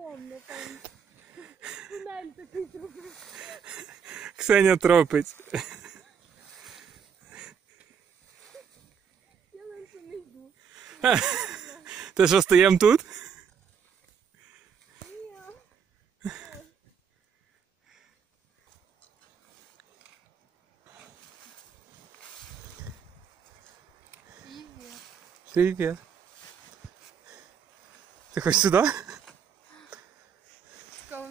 піском, напевно. Тунель такий зробив. Ксеня тропить. Я менше не йду. Ти що стоїмо тут? Ні. Привіт. Привіт. Ти хочеш сюди?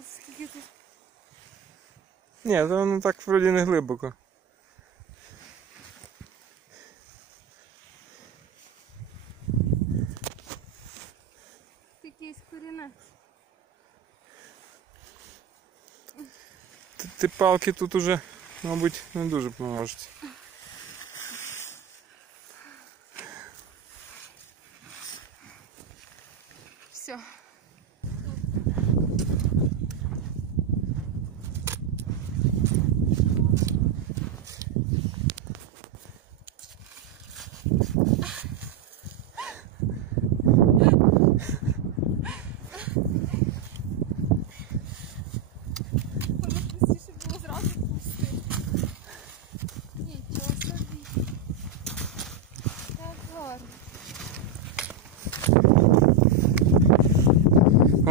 Цікаво, скільки тут Ні, то воно так вроді не глибоко. якийсь корінець. Т- Ті палки тут уже, мабуть, не дуже поможуть. Все.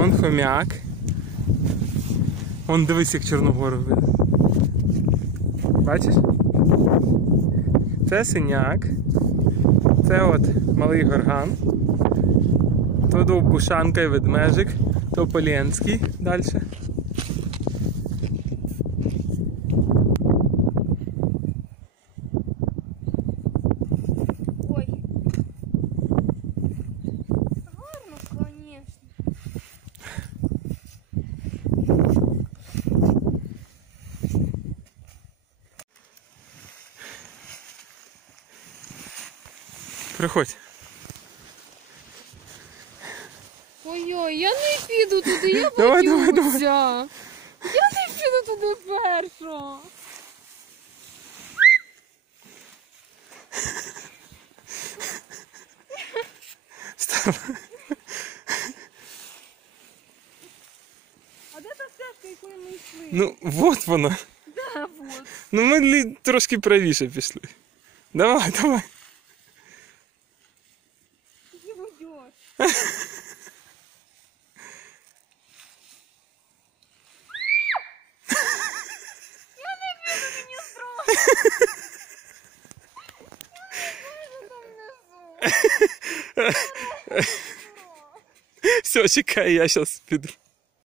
Вон хомяк. Вон дивись, як Чорногору видно. Бачиш? Це синяк. Це от малий горган. То довбушанка і ведмежик, то Полєнський далі. Приходь. Ой-ой, я не піду туди, я Давай, давай, боюся. Я не піду туди перша. Став. А де та стежка, якою ми йшли? Ну, от вона. Да, вот. Ну ми лі- трошки правіше пішли. Давай, давай. Все, чекай, я зараз піду.